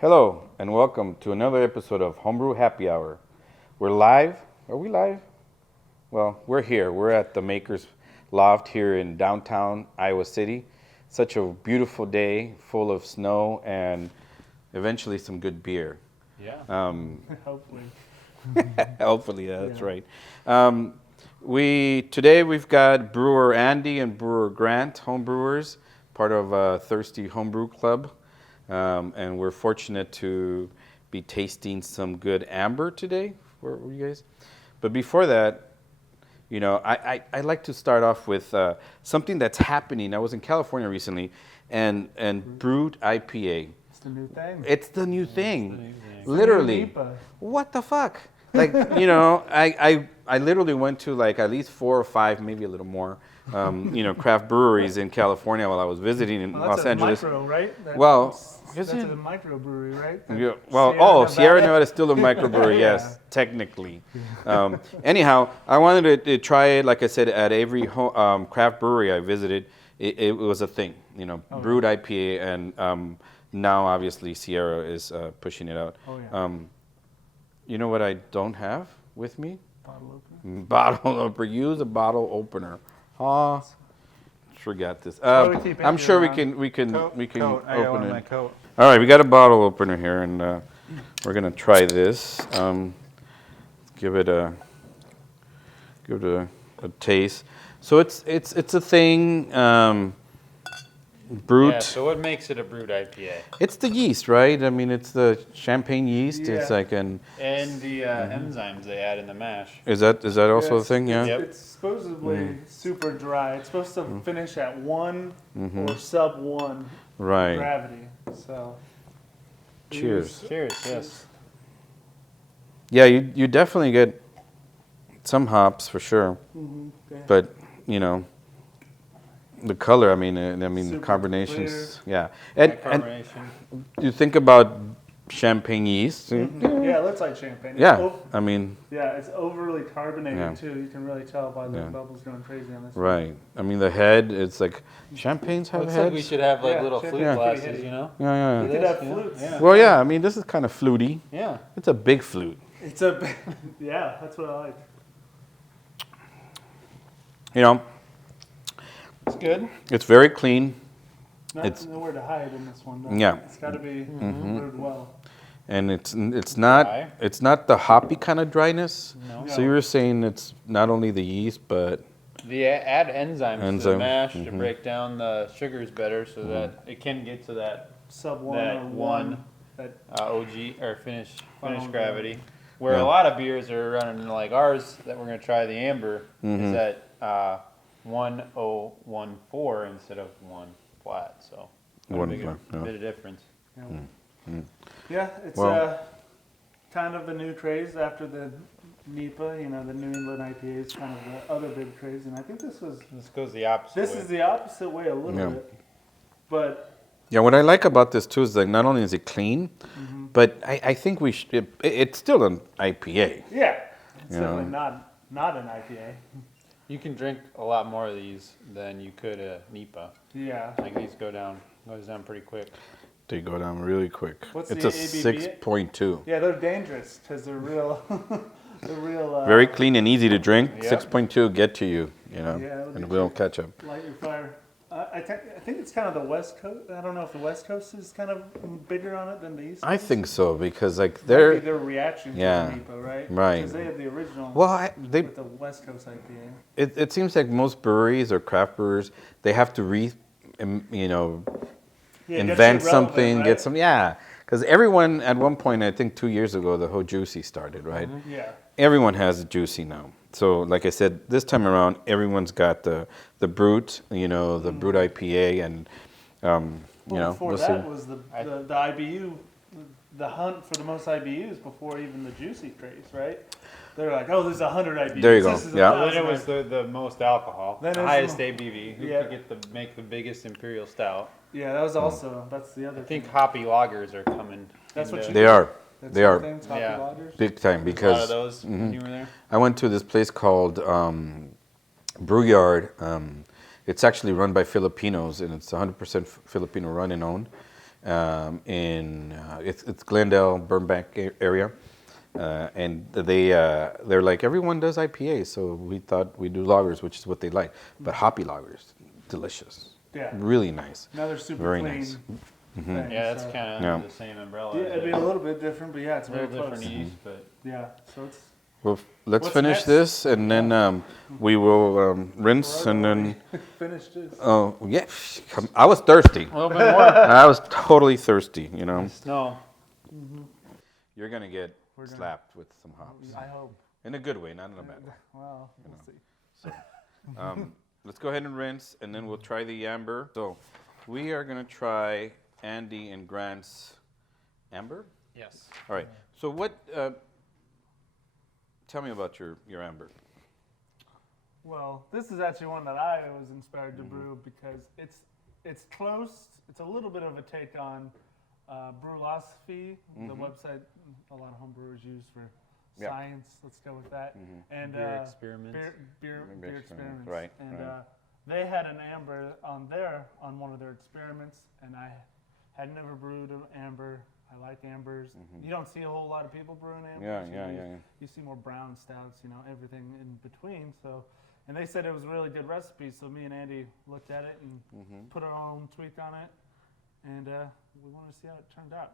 Hello, and welcome to another episode of Homebrew Happy Hour. We're live. Are we live? Well, we're here. We're at the Makers Loft here in downtown Iowa City. Such a beautiful day, full of snow and eventually some good beer. Yeah. Hopefully. Hopefully, that's right. Today we've got brewer Andy and brewer Grant, homebrewers, part of Thirsty Homebrew Club. And we're fortunate to be tasting some good amber today for you guys. But before that, you know, I like to start off with something that's happening. I was in California recently, and Brut IPA. It's the new thing. It's the new thing. It's Literally. the new NEPA. What the fuck? Like, you know, I literally went to like at least 4 or 5, maybe a little more, craft breweries in California while I was visiting in Los Angeles. Micro, right? That's a microbrewery, right? Yeah, Sierra Nevada is still a microbrewery, yes, technically. Anyhow, I wanted to try it, like I said, at every craft brewery I visited. It was a thing, Brut IPA, and now obviously Sierra is pushing it out. Oh, yeah. You know what I don't have with me? Bottle opener. Bottle opener. Use a bottle opener. Forgot this. Keep I'm it sure around. we can Coat. I got open one in it. my coat. All right, we got a bottle opener here, and we're gonna try this. Give it a taste. So it's a thing. Brut. Yeah, so what makes it a Brut IPA? It's the yeast, right? I mean, it's the champagne yeast. Yeah. It's like And the enzymes they add in the mash. Is that also a thing? Yeah. Yep. It's supposedly super dry. It's supposed to finish at 1 or sub 1 Right. gravity. So. Cheers. Cheers, yes. Yeah, you definitely get some hops for sure, Okay. but the color. I mean, Super carbonations. Yeah, and Carbonation. you think about champagne yeast. Yeah, it looks like champagne. Yeah, I mean, It's overly carbonated Yeah. too. You can really tell by the Yeah. bubbles going crazy on this. right. I mean, the head. It's like champagnes have Looks heads. like we should have like Yeah, little should flute be glasses, pretty you know? Yeah, You yeah. could have Yeah. flutes. Yeah. Well, yeah. I mean, this is kind of fluty. Yeah. It's a big flute. It's a yeah. That's what I like. It's good. It's very clean, It's nowhere to hide in this one. Though. Yeah. It's got to be brewed well. and it's not the hoppy kind of dryness. No. So you were saying it's not only the yeast, but They add enzymes to the Enzyme. mash to break down the sugars better so that it can get to that Sub 1 That or 1. one. That OG or finish Final gravity. Where Yeah. a lot of beers are running like ours that we're going to try the amber is at 1014 instead of 1 flat. So One bit flat, yeah. bit of difference. yeah, it's Well- kind of the new craze after the NEPA. The New England IPA is kind of the other big craze, and I think this Goes the opposite way. is the opposite way a little Yeah. bit, but yeah. What I like about this too is like not only is it clean, but I think it's still an IPA. yeah, it's Yeah. definitely not an IPA. You can drink a lot more of these than you could a NEPA. Yeah. Like these goes down pretty quick. They go down really quick. What's It's the a ABV? 6.2. Yeah, they're dangerous because they're real. They're real. Very clean and easy to drink. Yep. 6.2 get to you, Yeah, it'll and get we'll you. catch up. Light your fire. I think it's kind of the West Coast. I don't know if the West Coast is kind of bigger on it than the East. I think so because like Maybe they're their reaction Yeah. to the NEPA, right? Right. Because they had the original they with the West Coast IPA. it seems like most breweries or craft brewers they have to Yeah, invent something, right? get some because everyone at one point I think 2 years ago the whole juicy started, right? Yeah. Everyone has a juicy now. So like I said, this time around everyone's got the Brut, the Brut IPA, and Before we'll that see. was the IBU, the hunt for the most IBUs before even the juicy craze, right? They're like, oh, there's 100 IBUs. There you go. This is Yeah. 1,000 Then it was the most alcohol, Then the it was highest the- ABV. Who Yeah. could make the biggest imperial stout? Yeah, that was also that's the other. I think thing. hoppy lagers are coming. That's what into- you- They are. That's They the are thing, Toppy Yeah. Lagers. big time a lot of because those when you were there. I went to this place called Brew Yard. It's actually run by Filipinos and it's 100% Filipino run and owned. in it's Glendale, Burbank area, and they're like everyone does IPA, so we thought we'd do lagers, which is what they like, but hoppy lagers, delicious, Yeah. really nice, Another super very clean nice. thing. Yeah, it's so- kind of Yeah. under the same umbrella. Yeah, it'd be a little bit different, but yeah, it's a very little close. different yeast, but Yeah, so it's Well, let's What's finish next? this, and then we will rinse, and then. finished this. Oh yeah, I was thirsty. a little bit more. I was totally thirsty. You know, Snow. you're gonna get We're gonna- slapped with some hops I hope. in a good way, not in a bad way. Well, we'll see. So, let's go ahead and rinse, and then we'll try the amber. So, we are gonna try Andy and Grant's amber. Yes. All right. So what? Tell me about your amber. Well, this is actually one that I was inspired to brew because it's close. It's a little bit of a take on Brewlosophy, the website a lot of homebrewers use for Yeah. science. Let's go with that. And Beer experiments. Beer experiments. Right, And right. they had an amber on one of their experiments, and I had never brewed an amber. I like ambers. You don't see a whole lot of people brewing ambers. Yeah. You see more brown stouts, everything in between. So, and they said it was a really good recipe. So me and Andy looked at it and put our own tweak on it, and we wanted to see how it turned out.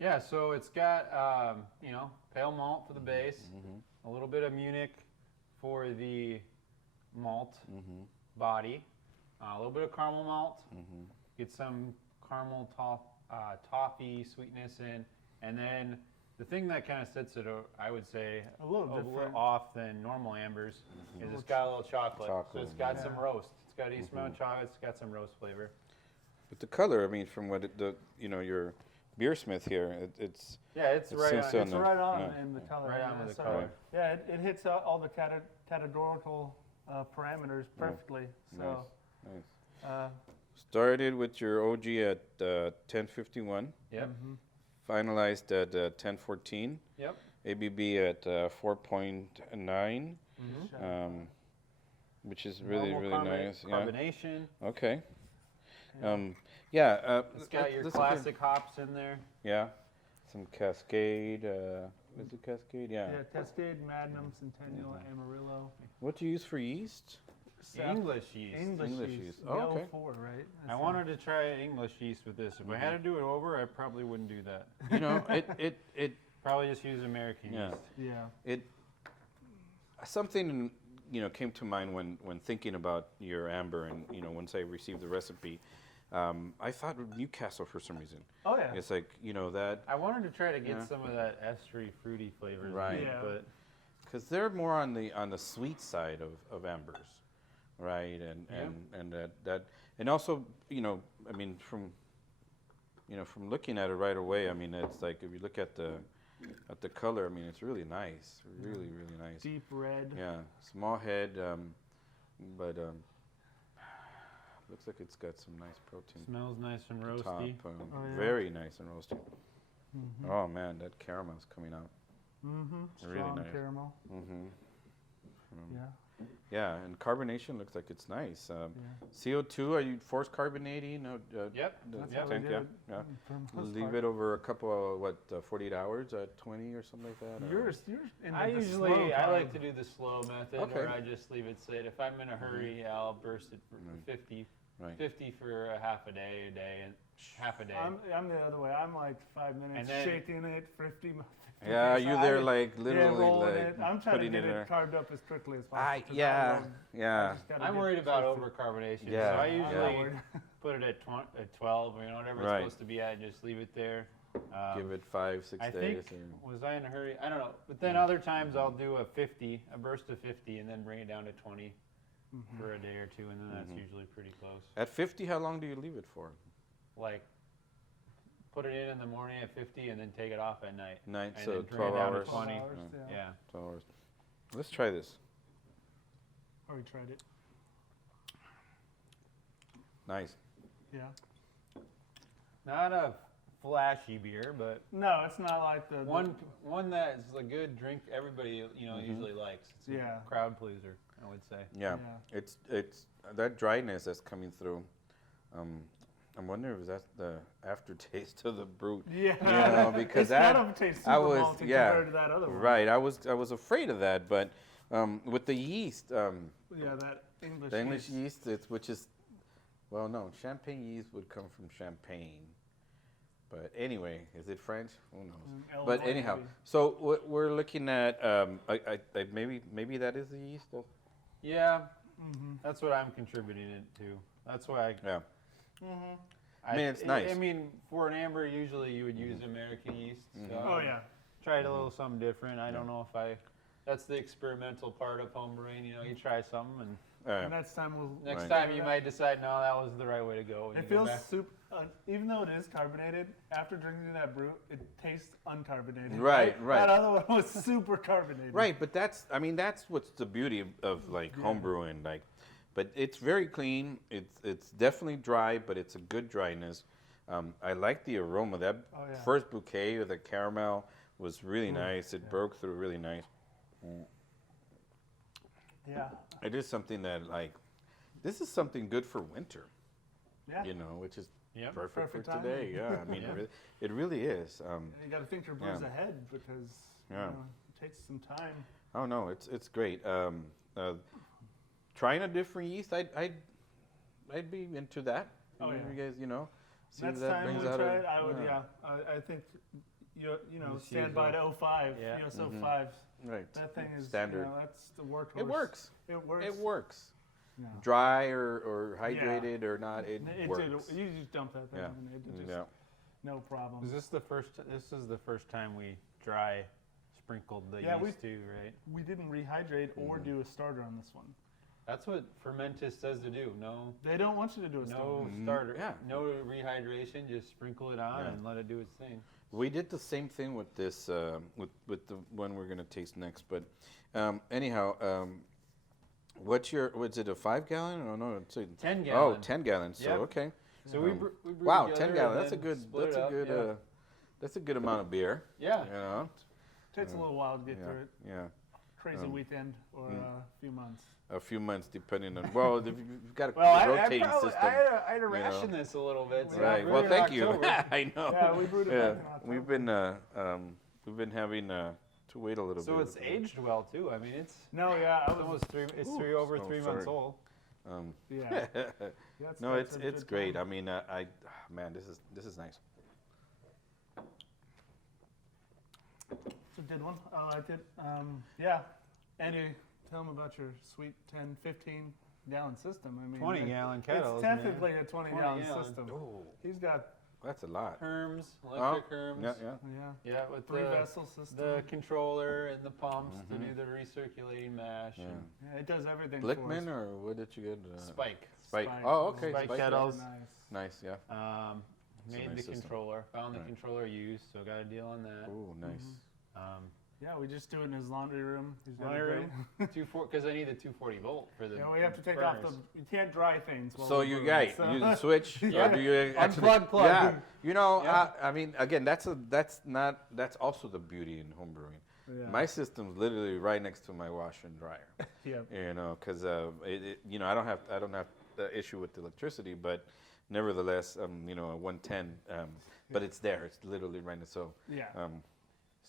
Yeah, so it's got, pale malt for the base, a little bit of Munich for the malt body, a little bit of caramel malt, get some caramel toffee sweetness in, and then the thing that kind of sets it, I would say, A little different. off than normal ambers is it's got a little chocolate. So it's got some roast. It's got East Mountain chocolate. It's got some roast flavor. But the color, I mean, from what your beersmith here, it's Yeah, it's It right seems on. to- It's right on yeah. in the color. Right on with the so, color. Yeah, it hits all the categorical parameters perfectly. So, nice. Started with your OG at 1051, Yep. finalized at 1014, Yep. ABB at 4.9, which is really, Normal really nice. Yeah. carbonation. Okay. It's got your classic hops in there. Yeah. Some Cascade. Is it Cascade? Yeah. yeah, Cascade, Magnum, Centennial, Amarillo. What do you use for yeast? English yeast. English English yeast. yeast. Oh, okay. 04, right? I wanted to try English yeast with this. If I had to do it over, I probably wouldn't do that. You know, it Probably just use American yeah. yeast. Yeah. Something came to mind when thinking about your amber, and once I received the recipe, I thought of Newcastle for some reason. Oh yeah. It's like that I wanted to try to get Yeah. some of that estery fruity flavors, Right. in it, Yeah. but because they're more on the sweet side of ambers, right? And that and also I mean from looking at it right away, I mean it's like if you look at the color, I mean it's really nice, really nice. Deep red. Yeah, small head, but looks like it's got some nice protein. smells nice and at the top, roasty. Oh, yeah. very nice and roasty. Oh man, that caramel's coming out. Strong Really nice. caramel. Yeah. Yeah, and carbonation looks like it's nice. CO2, are you forced carbonating? No. Yep. The That's Yep. how we tank, did yeah. it Yeah. for the most Leave part. it over a couple of 48 hours at 20 or something like that. or- You're into I the usually slow I like time. to do the slow method, Okay. where I just leave it sit. If I'm in a hurry, I'll burst it for 50, Right. 50 for a half a day, and half a day. I'm the other way. I'm like 5 minutes And then- shaking it, 50. Yeah, so you I there would- like literally rolling like it. I'm trying to putting get it in it there. carved up as quickly as possible. 'cause I Yeah, love- I yeah. just gotta I'm get worried about close to- over-carbonation, Yeah, so I yeah. usually put it at 12, whatever Right. it's supposed to be at, and just leave it there. Give it 5-6 I days. think, was I in a hurry? I don't know. But then other times I'll do a burst of 50, and then bring it down to 20 for a day or two, and then that's usually pretty close. At 50, how long do you leave it for? Like, put it in the morning at 50, and then take it off at night. Night, And so then bring it 12 down to hours. 20. 12 hours, yeah. Yeah. 12 hours. Let's try this. Already tried it. Nice. Yeah. Not a flashy beer, but No, it's not like the one that is a good drink everybody usually likes. It's Yeah. a crowd pleaser, I would say. Yeah. Yeah. It's that dryness that's coming through. I'm wondering if that's the aftertaste of the Brut. Yeah. You know, because it's that not a taste super I was malty yeah compared to that other one. right. I was afraid of that, but with the yeast, Yeah, that English. the English yeast. yeast, which is well, no, champagne yeast would come from Champagne. But anyway, is it French? Who knows? But Illinois, anyhow, maybe. so what we're looking at, maybe that is the yeast. Yeah, Mm-hmm. that's what I'm contributing it to. That's why Yeah. Mm-hmm. I mean, it's nice. I mean, for an amber, usually you would use American yeast. So Oh yeah. tried a little something different. I don't know if that's the experimental part of homebrewing. You know, you try something, and Next time we'll. next Right. time you might decide, no, that was the right way to go. and It you go feels back. super. Even though it is carbonated, after drinking that brew, it tastes uncarbonated. Right, right. That other one was super carbonated. Right, but that's what's the beauty of like home brewing, like, but it's very clean. It's definitely dry, but it's a good dryness. I like the aroma. That Oh, yeah. first bouquet of the caramel was really nice. It broke through really nice. Yeah. It is something that like, this is something good for winter, Yeah. you know, which is Yep. perfect for Perfect timing. today. Yeah, I mean, Yeah. it really is. You got to think your brew's Yeah. ahead because Yeah. it takes some time. Oh no, it's great. Trying a different yeast, I'd be into that. Oh, yeah. You guys, you know, see Next if that time brings we out try a, it, I would. Yeah. I think you know Just stand use by a- to 05. Yeah. US 05. right. That thing is Standard. You know, that's the workhorse. It works. It works. It works. Yeah. Dry or hydrated or not, it It works. did. You just dump that thing Yeah. in. It just Yeah. no problem. Is this the first? This is the first time we dry sprinkled the Yeah, yeast too, right? We didn't rehydrate Mm. or do a starter on this one. That's what Fermentis says to do. No, They don't want you to do a starter. no starter. yeah. No rehydration. Just sprinkle it on Yeah. and let it do its thing. We did the same thing with this, with the one we're gonna taste next. But anyhow, was it a 5-gallon? Oh no, it's a 10 Oh, gallon. 10 gallons. So Yep. okay. So we brewed Wow, together 10 and gallons. That's a then good. split That's it a up, good. yeah. That's a good amount of beer. Yeah. You know. Takes a little while to get through it. Yeah. Crazy weekend or a few months. A few months, depending on. Well, if you've got a Well, I rotating probably, system. I had to ration this a little bit. So I Right. brewed Well, in thank you. October. I know. Yeah, we brewed it Yeah. back in October. We've been having to wait a little So bit. it's aged well too. I mean, it's No, yeah, I was. almost three. It's Ooh, over oh, 3 months sorry. old. Yeah. No, That's a it's good great. time. I mean, man, this is nice. It's a good one. I liked it. Yeah. Andy, tell them about your sweet 10, 15 gallon system. I mean, 20-gallon kettles. It's technically a 20 gallon 20 gallon. system. Oh, He's got, that's a lot. Herms, electric Herms. Yeah, yeah. yeah, Yeah, with 3 the vessel system. the controller and the pumps to do the recirculating mash Yeah. and Yeah, it does everything for us. Blickman, or what did you get? Spike. Spike. Spike. Oh, okay. Spike Spike kettles. Nice. Nice, yeah. It's a Made nice the system. controller. Found the Right. controller used, so got a deal on that. Oh, nice. Yeah, we just do it in his laundry room. He's got a Laundry great- room, 240 because I need the 240 volt for the. Yeah, we have to take off the. burners. You can't dry things. while So we're you brewing, guys, so- you switch, Yeah. or do you actually? Unplug, plug. Yeah, you know, Yeah. I mean, again, that's also the beauty in home brewing. Yeah. My system's literally right next to my washer and dryer. Yeah. You know, because you know, I don't have the issue with the electricity, but nevertheless, you know, a 110, but it's there. It's literally right next. So, Yeah.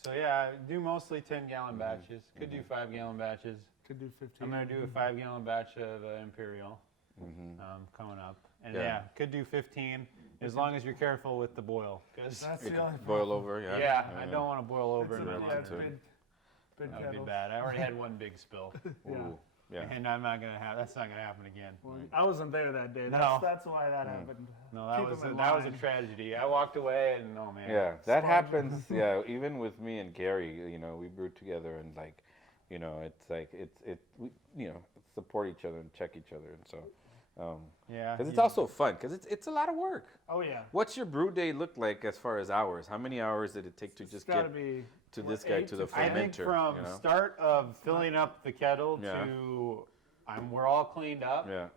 So yeah, I do mostly 10-gallon batches. Could do 5-gallon batches. Could do 15. I'm gonna do a 5-gallon batch of Imperial coming up, and Yeah. yeah, could do 15 as long as you're careful with the boil, because That's it the could only boil problem. over. Yeah. yeah, I don't want to boil over It's in a, my yeah, laundry. it's too. big That would be kettles. bad. I already had one big spill, Ooh, yeah. and I'm not gonna have. That's not gonna happen again. Well, I wasn't there that day. No. That's why that happened. No, that Keep was them in that was a line. tragedy. I walked away, and oh man. Yeah, that Sponge. happens. Yeah, even with me and Gary, you know, we brew together, and like, you know, it's like we, you know, support each other and check each other, and so, Yeah. because it's you- also fun, because it's a lot of work. Oh yeah. What's your brew day look like as far as hours? How many hours did it take to It's just gotta get be to what, this guy 8 to the to I 10? think fermenter? from you know? start of filling up the kettle Yeah. to we're all cleaned up. Yeah,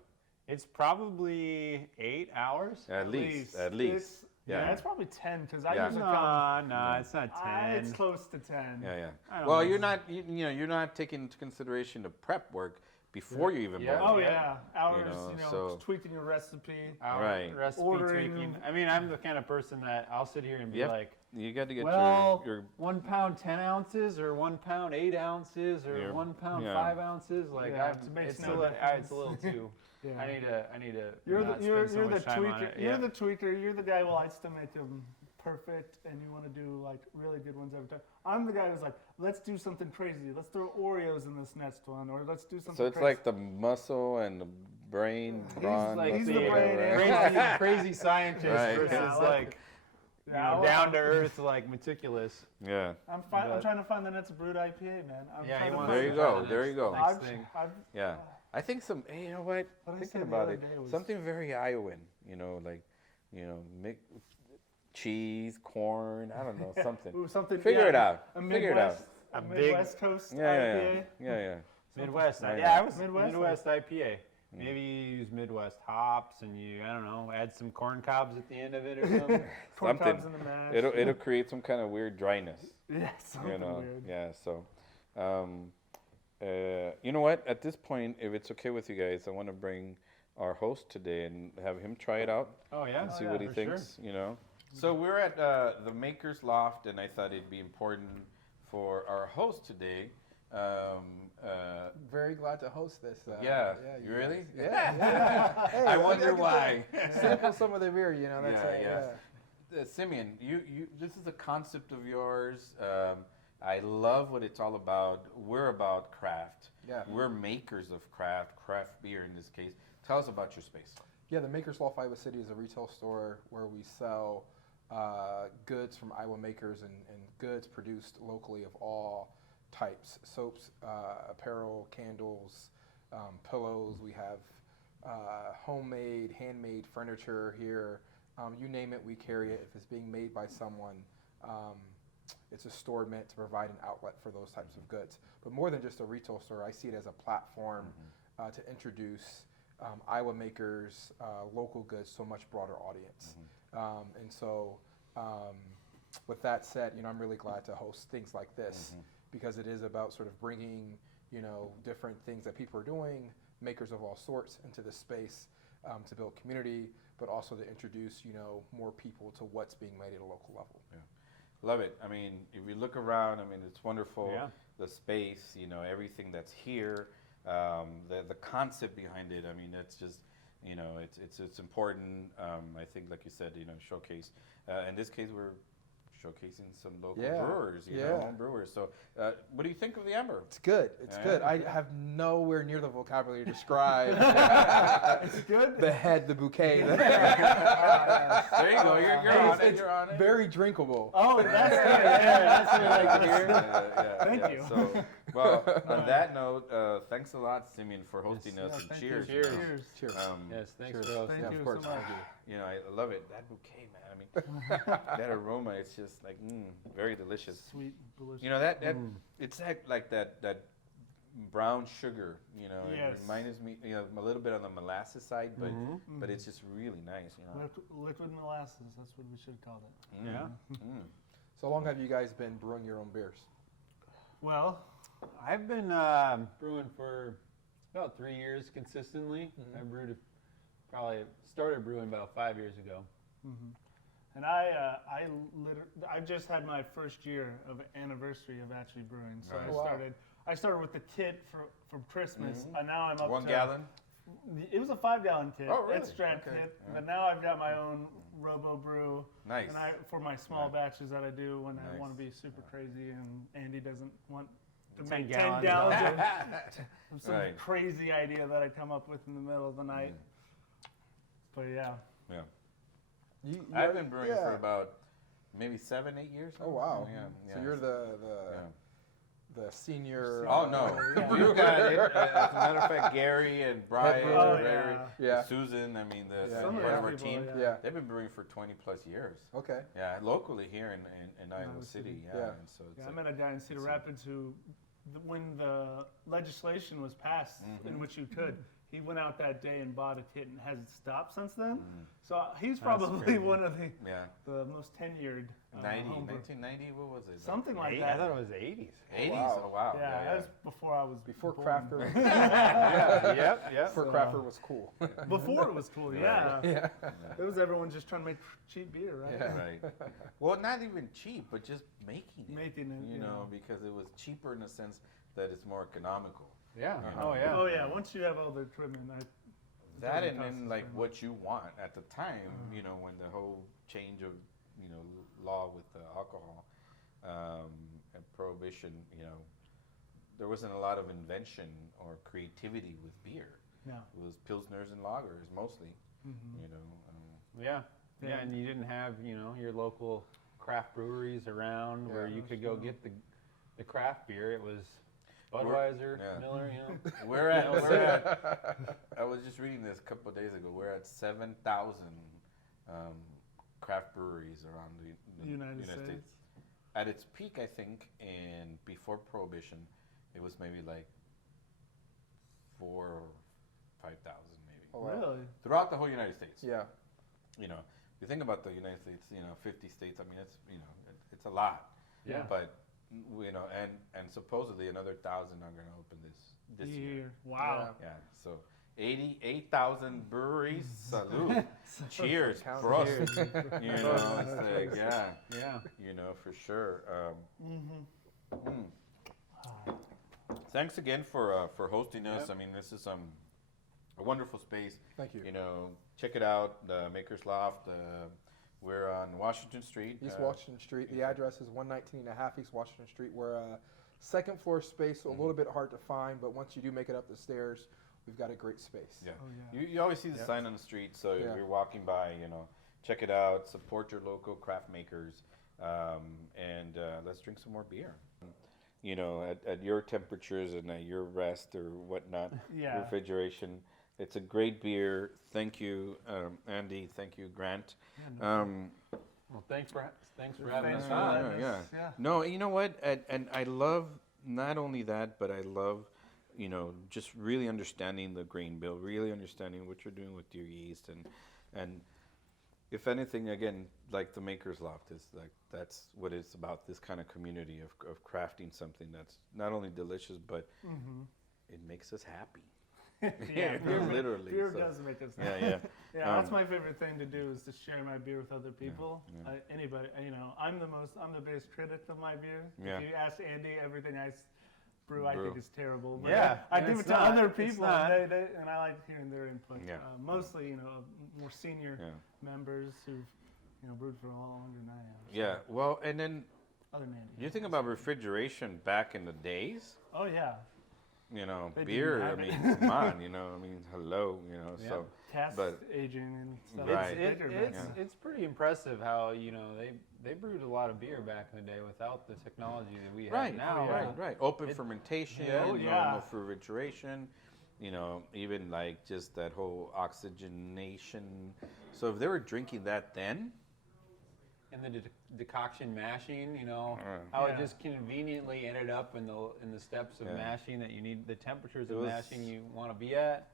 It's probably 8 hours. at least. It's Yeah, Yeah. it's probably 10 because I Yeah. usually No, it's not 10. It's close to 10. Yeah. I don't Well, know. you're not, you're not taking into consideration the prep work before you even Yeah. brew. Oh it. yeah, hours. know, You know, so- tweaking your recipe. Right. Recipe Ordering- tweaking. I mean, I'm the kind of person that I'll sit here and be Yep. like, You got to get well, your 1 pound 10 ounces, or 1 pound 8 ounces, or Yeah. 1 pound Yeah. 5 ounces. Like, Yeah, I've, it makes it's, no a little, difference. it's a little too. Yeah. I need to. You're not the you're, spend so you're the much time on tweaker. it. You're Yeah. the tweaker. You're the guy who likes to make them perfect, and you want to do like really good ones every time. I'm the guy who's like, let's do something crazy. Let's throw Oreos in this next one, or let's do something. So it's crazy. like the muscle and the brain, brawn, like he's muscle, the brain whatever, right? crazy scientist Right. versus Yeah, I like like you Yeah, know, well, down to earth, like meticulous. Yeah. I'm But- trying to find the next Brut IPA, man. I'm Yeah, trying you to want find There you the- go. There you go. Next I've- thing. I've- Yeah. I think some, hey, you know what? What I Thinking said the about other it, day was- something very Iowan, like, cheese, corn, I don't know, something. Ooh, something. Figure yeah, it out. A Figure it out. Midwest, A a big- Midwest Coast Yeah. IPA. Midwest. Right. Yeah, I was Midwest? Midwest IPA. Maybe you use Midwest hops and you, I don't know, add some corn cobs at the end of it or something. Corn Something. cobs in the mash. It'll create some kind of weird dryness, Yeah, something weird. Yeah, so, you know what? At this point, if it's okay with you guys, I want to bring our host today and have him try it out Oh yeah. and see yeah, what he for thinks, So we're at the Makers Loft, and I thought it'd be important for our host today. Very glad to host this. Yeah, you you really? guys- Yeah. Hey, I wonder why. Sample some of the beer, you know. That's Yeah. Simeon, this is a concept of yours. I love what it's all about. We're about craft. Yeah. We're makers of craft beer in this case. Tell us about your space. Yeah, the Makers Loft Iowa City is a retail store where we sell goods from Iowa makers and goods produced locally of all types: soaps, apparel, candles, pillows. We have homemade, handmade furniture here. You name it, we carry it. If it's being made by someone, it's a store meant to provide an outlet for those types of goods. But more than just a retail store, I see it as a platform to introduce Iowa makers, local goods to a much broader audience. And so, with that said, I'm really glad to host things like this because it is about sort of bringing, different things that people are doing, makers of all sorts, into the space to build community, but also to introduce, more people to what's being made at a local level. Yeah. Love it. I mean, if you look around, it's wonderful. Yeah. The space, everything that's here, the concept behind it. That's just, it's important. I think, like you said, showcase. In this case, we're showcasing some local brewers, home brewers. So, what do you think of the amber? It's good. It's Yeah. good. I have nowhere near the vocabulary to describe It's good. the head, the bouquet. There you go. You're on it. It's You're on it. very drinkable. Oh, that's good. Yeah, that's what I like to hear. Thank you. So, well, on that note, thanks a lot, Simeon, for hosting us. Yeah, And thank cheers. you. Cheers. Cheers. Cheers. Yes, thanks Cheers. for hosting. Thank Yeah, you of course. so much. Thank you. I love it. That bouquet, man. That aroma, it's just like very delicious. Sweet, delicious. That it's like that brown sugar. It Yes. reminds me, a little bit on the molasses side, but it's just really nice. Liquid molasses. That's what we should call it. Yeah. So how long have you guys been brewing your own beers? Well, I've been brewing for about 3 years consistently. I brewed, probably started brewing about 5 years ago. and I just had my first year of anniversary of actually brewing. So Right. I started with the kit from Christmas, and now I'm up 1 to gallon. It was a 5-gallon kit. Oh, really? It's strand Okay. kit, Yeah. but now I've got my own Robo Brew. Nice. And for my small Right. batches that I do when I Nice. want to be super crazy, and Andy doesn't want to 10 make gallons. 10 gallons of some Right. crazy idea that I come up with in the middle of the night. But yeah. Yeah. You I've been brewing yeah. for about maybe 7, 8 years. Oh wow. Yeah. So you're the senior. Oh no, Yeah. you got it. As a matter of fact, Gary and Brian, brewer. and Larry, Yeah. Susan. The Yeah. Some of part those of our people, team. Yeah. They've been brewing for 20+ years. Okay. Yeah, locally here in Iowa Iowa City. City. Yeah. Yeah. And so it's Yeah, I met a guy in Cedar Rapids who, when the legislation was passed in which you could, he went out that day and bought a kit and hasn't stopped since then. So he's probably one of the most tenured 1990, what was it? something like I that. thought it was the 80s. 80s, Wow. oh wow. Yeah, that was before I was Before born. Crafter, Yep. before Crafter was cool. Before it was cool, yeah. Yeah. It was everyone just trying to make cheap beer, right? Yeah. Right. Well, not even cheap, but just making it. Making it, You yeah. know, because it was cheaper in the sense that it's more economical. Yeah. Uh-huh. Oh yeah. Oh yeah, once you have all the equipment, That and costs then the like same. what you want at the time, you know, when the whole change of, you know, law with the alcohol and prohibition, you know, there wasn't a lot of invention or creativity with beer. no. It was pilsners and lagers mostly, you know. Yeah. Yeah. Yeah, and you didn't have, you know, your local craft breweries around where Yeah. you could go get the craft beer. It was We're- Budweiser, yeah. Miller, you know. We're at, I was just reading this a couple of days ago. We're at 7,000 craft breweries around the United States. At its peak, I think, and before Prohibition, it was maybe like 4,000 or 5,000 maybe. Oh, wow. Really? Throughout the whole United States. Yeah. You know, if you think about the United States, you know, 50 states, I mean, it's, you know, it's a lot. Yeah. But, you know, and supposedly another 1,000 are going to open this year. Wow. Yeah, so 88,000 breweries. Salute. Cheers, Count bros. cheers. You know, it's like, yeah, Yeah. you know, for sure. Thanks again for hosting us. Yep. I mean, this is a wonderful space. Thank you. You know, check it out, the Makers Loft. We're on Washington Street. East Washington Street. The address is 119.5 East Washington Street. We're a second floor space, so a little bit hard to find, but once you do make it up the stairs, we've got a great space. Yeah. Oh, yeah. You always see the Yep. sign on the street, so if Yeah. you're walking by, you know, check it out, support your local craft makers, and let's drink some more beer. You know, at your temperatures and at your rest or whatnot, Yeah. refrigeration, it's a great beer. Thank you, Andy. Thank you, Grant. Well, thanks for having Thanks us for on. having us. Yeah. No, you know what? And I love not only that, but I love, you know, just really understanding the grain bill, really understanding what you're doing with your yeast, and if anything, again, like the Makers Loft is like that's what it's about. This kind of community of crafting something that's not only delicious, but it makes us happy. Yeah, literally. Beer so- does make us. Yeah, yeah. Yeah, that's my favorite thing to do is to share my beer with other people. yeah. Anybody, you know, I'm the biggest critic of my beer. Yeah. If you ask Andy, everything I brew, I Brew. think is terrible. But Yeah, I and give it's it to not. other It's people, not. and, and I like hearing their input. Yeah. Mostly, you know, more senior Yeah. members who've, you know, brewed for a lot longer than I have. Yeah. Well, and then Other than Andy. you think about refrigeration back in the days. Oh yeah, You know, They didn't beer. I have it. mean, come on. You know, I mean, hello. You know, Yeah. so. cask But- aging and stuff. Right. Bigger back then. It's pretty impressive how, you know, they brewed a lot of beer back in the day without the technology that we have now. Right. Open It- fermentation, Yeah. Oh, no yeah. refrigeration, you know, even like just that whole oxygenation. So if they were drinking that then, And the decoction mashing, you know, Yeah. how Yeah. it just conveniently ended up in the steps of Yeah. mashing that you need, the temperatures It of was- mashing you want to be at.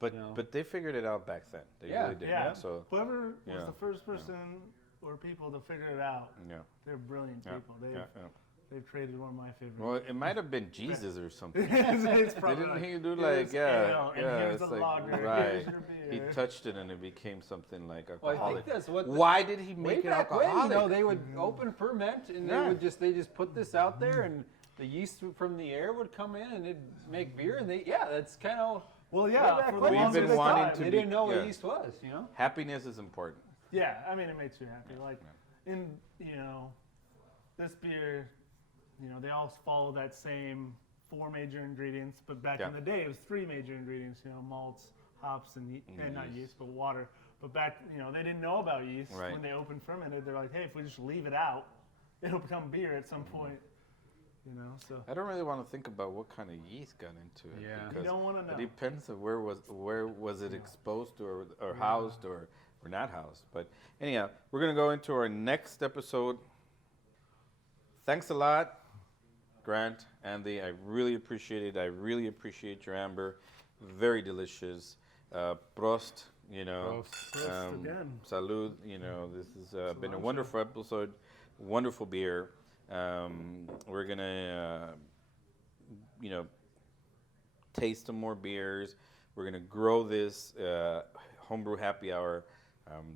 but No. but they figured it out back then. They Yeah. really did. Yeah. So Whoever was Yeah. the first person or people to figure it out, yeah. they're brilliant Yeah. people. They've, Yeah. Yeah. they've created one of my favorites. Well, it might have been Jesus or something. It's probably Didn't he do here's like yeah, ale, and yeah? here's It's the like lager, right. here's your He beer. touched it and it became something like Well, I alcoholic. think that's what. Why did he Way make it back alcoholic? when, you know, they would open ferment and Yeah. they just put this out there and the yeast from the air would come in and it'd make beer and that's kind of. Well, way yeah, back for when, the We've most been of longest the wanting time. to they be- didn't know what yeah. yeast was, you know. Happiness is important. Yeah, I mean, it makes you happy. Like, in, you know, this beer, you know, they all follow that same 4 major ingredients, but back Yeah. in the day, it was 3 major ingredients, you know, malts, hops, and not yeast, but water. But back, you know, they didn't know about yeast. Right. When they open fermented, they're like, hey, if we just leave it out, it'll become beer at some point, you know, so. I don't really want to think about what kind of yeast got into it. Yeah. You because don't wanna know. It depends on where was it exposed or housed or not housed. But anyhow, we're gonna go into our next episode. Thanks a lot, Grant, Andy. I really appreciate it. I really appreciate your amber. very delicious. Prost, you know. Prost again. Salud, you know. This has been a wonderful episode, wonderful beer. We're gonna, you know, taste some more beers. We're gonna grow this homebrew happy hour.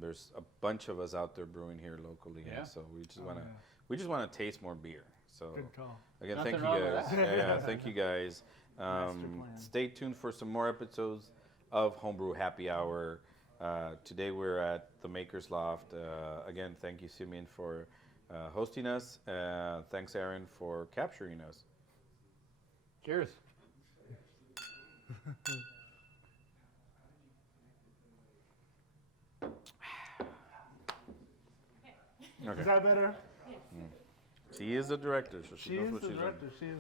There's a bunch of us out there brewing here locally, Yeah. and so we just wanna taste more beer. So Good call. again, Nothing thank you wrong with guys. that. Yeah, thank you guys. plan. Stay tuned for some more episodes of Homebrew Happy Hour. Today we're at the Makers Loft. Again, thank you, Simeon, for hosting us. Thanks, Aaron, for capturing us. Cheers. Is that better? She is the director, so she She knows is what the she's doing. director. She is.